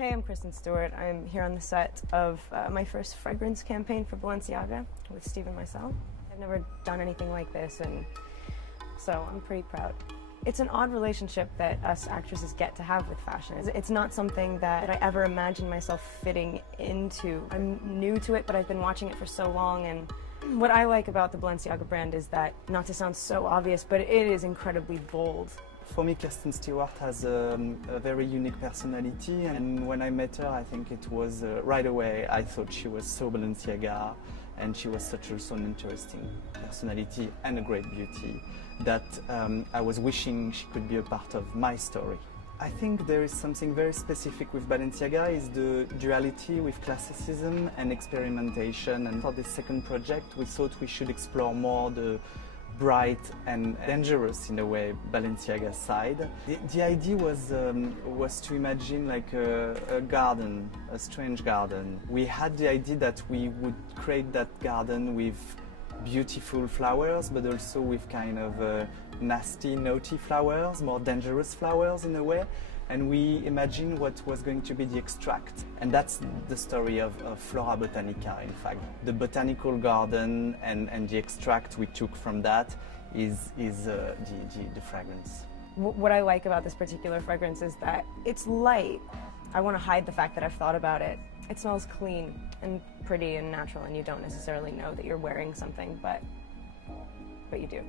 Hey, I'm Kristen Stewart. I'm here on the set of my first fragrance campaign for Balenciaga with Steve and myself. I've never done anything like this, and so I'm pretty proud. It's an odd relationship that us actresses get to have with fashion. It's not something that I ever imagined myself fitting into. I'm new to it, but I've been watching it for so long, and what I like about the Balenciaga brand is that, not to sound so obvious, but it is incredibly bold. For me, Kristen Stewart has a very unique personality, and when I met her, I think it was right away, I thought she was so Balenciaga, and she was such also an interesting personality and a great beauty that I was wishing she could be a part of my story. I think there is something very specific with Balenciaga, is the duality with classicism and experimentation, and for this second project we thought we should explore more the bright and dangerous, in a way, Balenciaga side. The idea was to imagine like a garden, a strange garden. We had the idea that we would create that garden with beautiful flowers, but also with kind of nasty, naughty flowers, more dangerous flowers in a way. And we imagined what was going to be the extract. And that's the story of Flora Botanica, in fact. The botanical garden and the extract we took from that is the fragrance. What I like about this particular fragrance is that it's light. I want to hide the fact that I've thought about it. It smells clean and pretty and natural, and you don't necessarily know that you're wearing something, but you do.